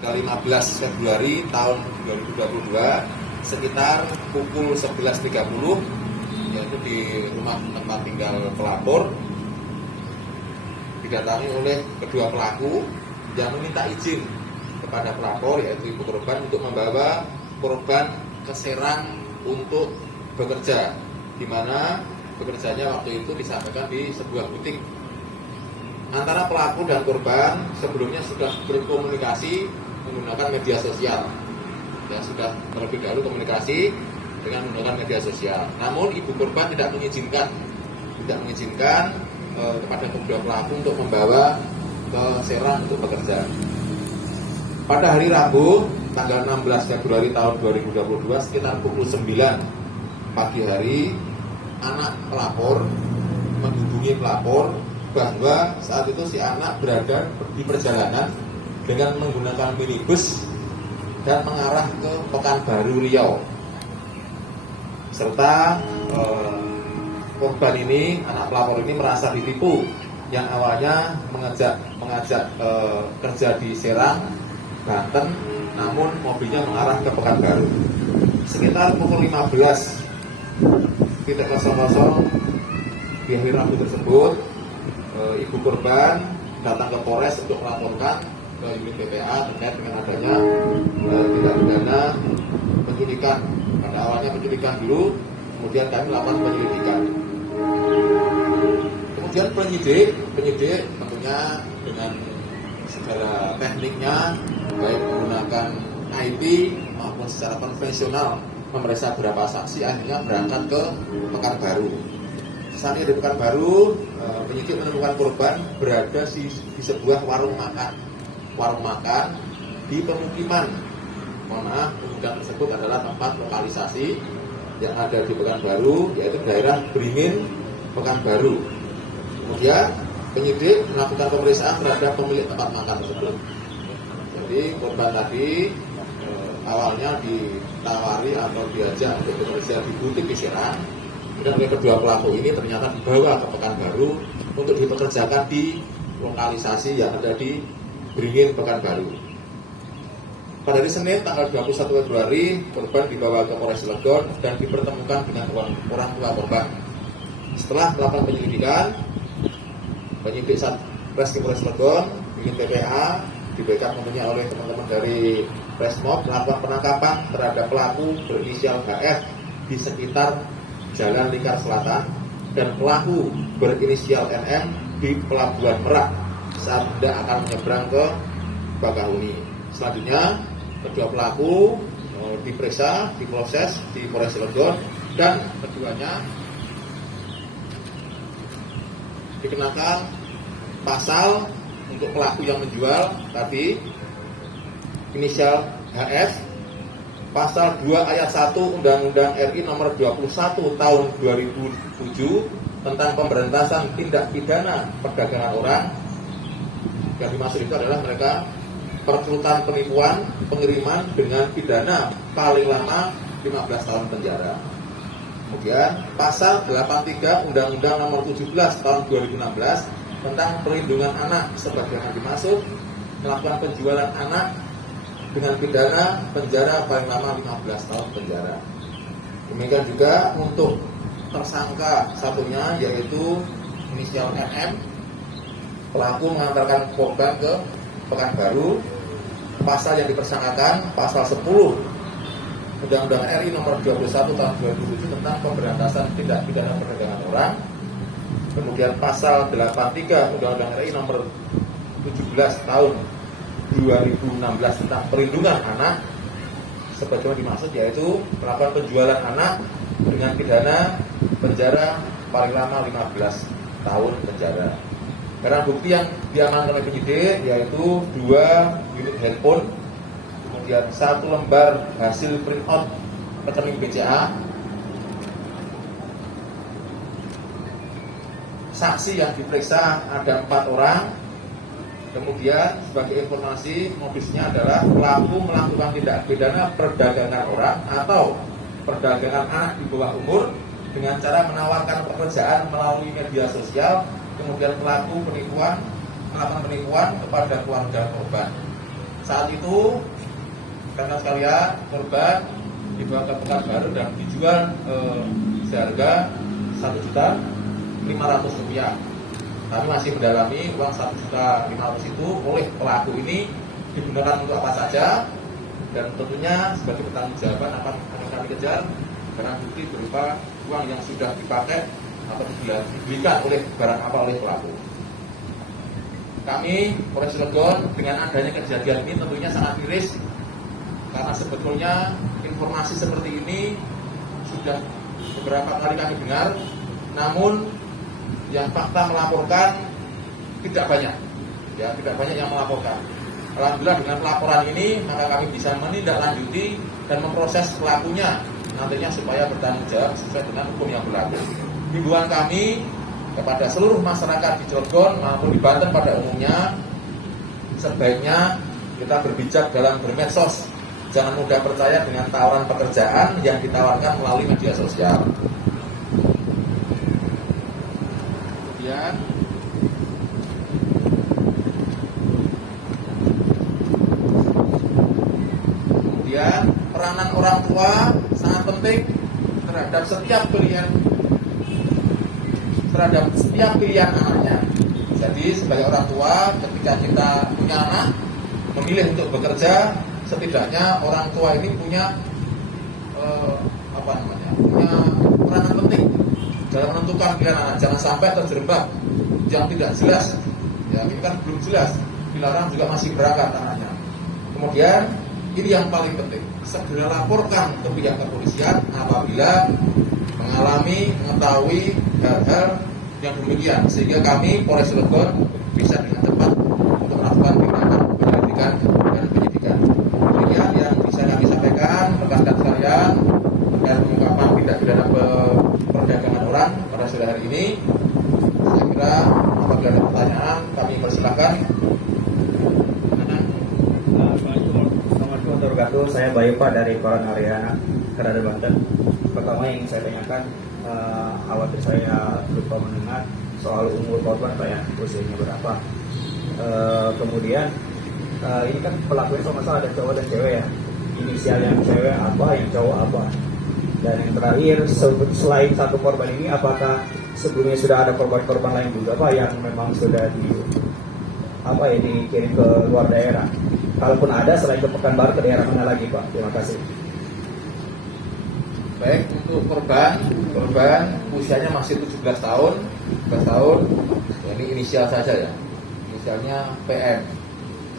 tanggal 15 Februari tahun 2022 sekitar pukul 11.30, yaitu di rumah tempat tinggal pelapor, didatangi oleh kedua pelaku yang meminta izin kepada pelapor, yaitu ibu korban, untuk membawa korban ke Serang untuk bekerja, di mana bekerjanya waktu itu disampaikan di sebuah butik. Antara pelaku dan korban sebelumnya sudah berkomunikasi menggunakan media sosial. Ya, sudah terlebih dahulu komunikasi dengan menggunakan media sosial. Namun ibu korban tidak mengizinkan kepada kedua pelaku untuk membawa ke Serang untuk bekerja. Pada hari Rabu, tanggal 16 Februari tahun 2022 sekitar pukul 9 pagi hari, anak pelapor menghubungi pelapor bahwa saat itu si anak berada di perjalanan dengan menggunakan minibus dan mengarah ke Pekanbaru, Riau. Serta korban ini, anak pelapor ini merasa ditipu, yang awalnya mengajak kerja di Serang, Banten, namun mobilnya mengarah ke Pekanbaru. Sekitar pukul 15.00 di hari Rabu tersebut, ibu korban datang ke Polres untuk melaporkan ke unit PPA terkait dengan adanya tindak pidana penculikan. Pada awalnya penculikan dulu, kemudian kami melakukan penyelidikan. Kemudian penyidik tentunya dengan segala tekniknya, baik menggunakan IP maupun secara konvensional, memeriksa beberapa saksi, akhirnya berangkat ke Pekanbaru. Saat di Pekanbaru, penyidik menemukan korban berada di sebuah warung makan di pemukiman. Pemukiman tersebut adalah tempat lokalisasi yang ada di Pekanbaru, yaitu daerah Beringin, Pekanbaru. Kemudian penyidik melakukan pemeriksaan terhadap pemilik tempat makan tersebut. Jadi korban tadi awalnya ditawari atau diajak untuk bekerja di butik di Serang. Dan oleh kedua pelaku ini ternyata dibawa ke Pekanbaru untuk dipekerjakan di lokalisasi yang ada di Beringin, Pekanbaru. Pada hari Senin tanggal 21 Februari, korban dibawa ke Polres Cilegon dan dipertemukan dengan orang tua korban. Setelah melakukan penyelidikan, penyidik Satreskrim Polres Cilegon, unit PPA, dibackup tentunya oleh teman-teman dari Resmob, melakukan penangkapan terhadap pelaku berinisial HF di sekitar Jalan Lingkar Selatan dan pelaku berinisial NM di Pelabuhan Merak saat hendak akan menyeberang ke Bakahuni. Selanjutnya, kedua pelaku diperiksa, diproses di Polres Cilegon, dan keduanya dikenakan pasal untuk pelaku yang menjual tadi inisial HF, pasal 2 ayat 1 Undang-Undang RI nomor 21 tahun 2007 tentang pemberantasan tindak pidana perdagangan orang. Yang dimaksud itu adalah mereka perekrutan, penipuan, pengiriman dengan pidana paling lama 15 tahun penjara. Kemudian pasal 83 Undang-Undang nomor 17 tahun 2016 tentang perlindungan anak sebagaimana dimaksud melakukan penjualan anak dengan pidana penjara paling lama 15 tahun penjara. Demikian juga untuk tersangka satunya, yaitu inisial MM, pelaku mengantarkan korban ke Pekanbaru. Pasal yang dipersangkakan pasal 10 Undang-Undang RI nomor 21 tahun 2007 tentang pemberantasan tindak pidana perdagangan orang. Kemudian pasal 83 Undang-Undang RI nomor 17 tahun 2016 tentang perlindungan anak sebagaimana dimaksud, yaitu melakukan penjualan anak dengan pidana penjara paling lama 15 tahun penjara. Barang bukti yang diamankan oleh penyidik yaitu 2 unit handphone, kemudian 1 lembar hasil print out rekening BCA. Saksi yang diperiksa ada 4 orang. Kemudian sebagai informasi, modusnya adalah pelaku melakukan tindak pidana perdagangan orang atau perdagangan anak di bawah umur dengan cara menawarkan pekerjaan melalui media sosial. Kemudian pelaku melakukan penipuan kepada keluarga korban. saat itu karena sekalian korban dibawa ke Pekanbaru dan dijual seharga Rp1.500.000. Kami masih mendalami uang Rp1.500.000 itu oleh pelaku ini digunakan untuk apa saja, dan tentunya sebagai pertanggungjawaban akan kami kejar barang bukti berupa uang yang sudah dipakai atau dibelikan oleh barang apa oleh pelaku. Kami Polres Cilegon dengan adanya kejadian ini tentunya sangat miris, karena sebetulnya informasi seperti ini sudah beberapa kali kami dengar, namun yang fakta melaporkan tidak banyak, ya tidak banyak yang melaporkan. Alhamdulillah dengan pelaporan ini maka kami bisa menindaklanjuti dan memproses pelakunya nantinya supaya bertanggung jawab sesuai dengan hukum yang berlaku. Himbauan kami kepada seluruh masyarakat di Cilegon maupun di Banten pada umumnya, sebaiknya kita berbijak dalam bermedsos. Jangan mudah percaya dengan tawaran pekerjaan yang ditawarkan melalui media sosial. Kemudian peranan orang tua sangat penting terhadap setiap pilihan anaknya. Jadi sebagai orang tua, ketika kita punya anak memilih untuk bekerja, setidaknya orang tua ini punya punya peranan penting dalam menentukan pilihan anak. Jangan sampai terjerembab yang tidak jelas. Ya, ini kan belum jelas. Dilarang juga masih berangkat anaknya. Kemudian ini yang paling penting, segera laporkan ke pihak kepolisian apabila mengetahui hal-hal yang demikian, sehingga kami Polres Cilegon bisa dengan cepat untuk melakukan tindakan penyelidikan dan penyidikan. Demikian yang bisa kami sampaikan rekan-rekan sekalian terkait pengungkapan tindak pidana perdagangan orang pada sore hari ini. Saya kira apabila ada pertanyaan kami persilakan. Saya Bayu Pak dari Koran Haryana, Kerada Banten. Pertama yang saya tanyakan, khawatir saya lupa mendengar soal umur korban Pak ya, usianya berapa. Kemudian ini kan pelakunya sama sama ada cowok dan cewek ya. Inisial yang cewek apa, yang cowok apa. Dan yang terakhir, selain satu korban ini, apakah sebelumnya sudah ada korban-korban lain juga Pak yang memang sudah dikirim ke luar daerah? Kalaupun ada, selain ke Pekanbaru, ke daerah mana lagi Pak? Terima kasih. Baik, untuk korban usianya masih 17 tahun. Ini inisial saja ya, inisialnya PM.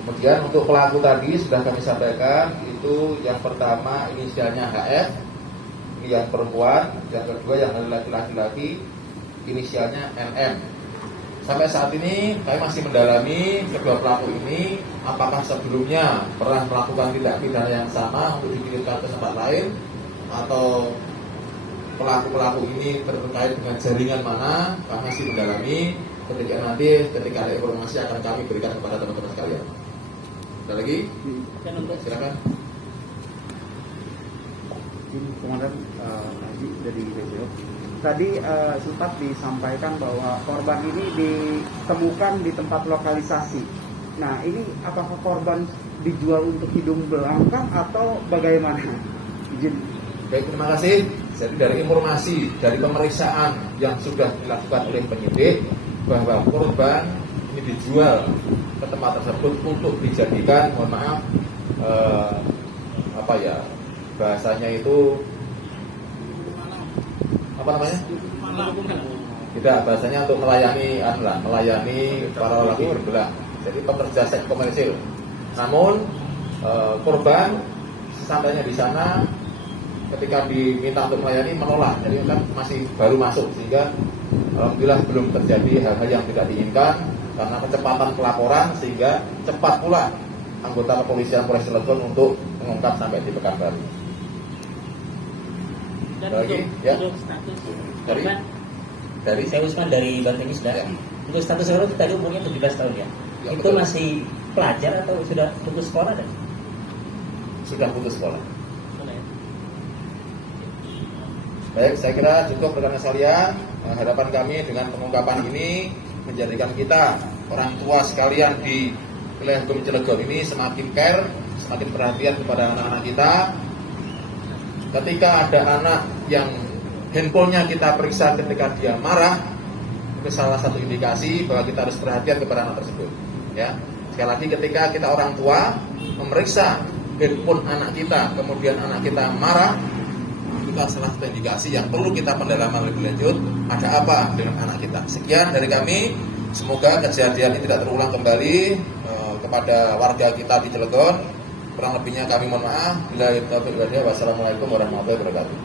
Kemudian untuk pelaku tadi sudah kami sampaikan, itu yang pertama inisialnya HF, ini yang perempuan, yang kedua yang laki-laki, inisialnya NM. Sampai saat ini kami masih mendalami kedua pelaku ini apakah sebelumnya pernah melakukan tindak pidana yang sama untuk dikirimkan ke tempat lain, atau pelaku-pelaku ini terkait dengan jaringan mana. Kami masih mendalami. Ketika ada informasi akan kami berikan kepada teman-teman sekalian. Ada lagi? Silakan. Komandan Haji dari BCO. Tadi sempat disampaikan bahwa korban ini ditemukan di tempat lokalisasi. Nah, ini apakah korban dijual untuk hidung belangkang atau bagaimana? Izin. Baik, terima kasih. Jadi dari informasi dari pemeriksaan yang sudah dilakukan oleh penyidik bahwa korban ini dijual ke tempat tersebut untuk dijadikan, mohon maaf, bahasanya itu tidak, bahasanya untuk melayani para lelaki berbelah, jadi pekerja seks komersil. Namun korban sesampainya di sana, ketika diminta untuk melayani menolak, jadi kan masih baru masuk, sehingga alhamdulillah belum terjadi hal-hal yang tidak diinginkan karena kecepatan pelaporan, sehingga cepat pula anggota kepolisian Polres Cilegon untuk mengungkap sampai di Pekanbaru. Dan lagi, untuk status dari saya Usman dari Banten ini sudah. Untuk status sekarang tadi umurnya 17 tahun ya. Itu betul. Masih pelajar atau sudah putus sekolah dan? Sudah putus sekolah. Baik, saya kira cukup rekan sekalian. Harapan kami dengan pengungkapan ini menjadikan kita orang tua sekalian di wilayah hukum Cilegon ini semakin care, semakin perhatian kepada anak-anak kita. Ketika ada anak yang handphonenya kita periksa ketika dia marah, itu salah satu indikasi bahwa kita harus perhatian kepada anak tersebut. Ya, sekali lagi ketika kita orang tua memeriksa handphone anak kita, kemudian anak kita marah, itu salah satu indikasi yang perlu kita pendalaman lebih lanjut. Ada apa dengan anak kita? Sekian dari kami. Semoga kejadian ini tidak terulang kembali kepada warga kita di Cilegon. Kurang lebihnya kami mohon maaf. Wassalamualaikum warahmatullahi wabarakatuh.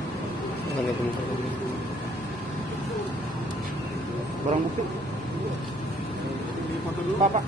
Barang bukti. Bapak.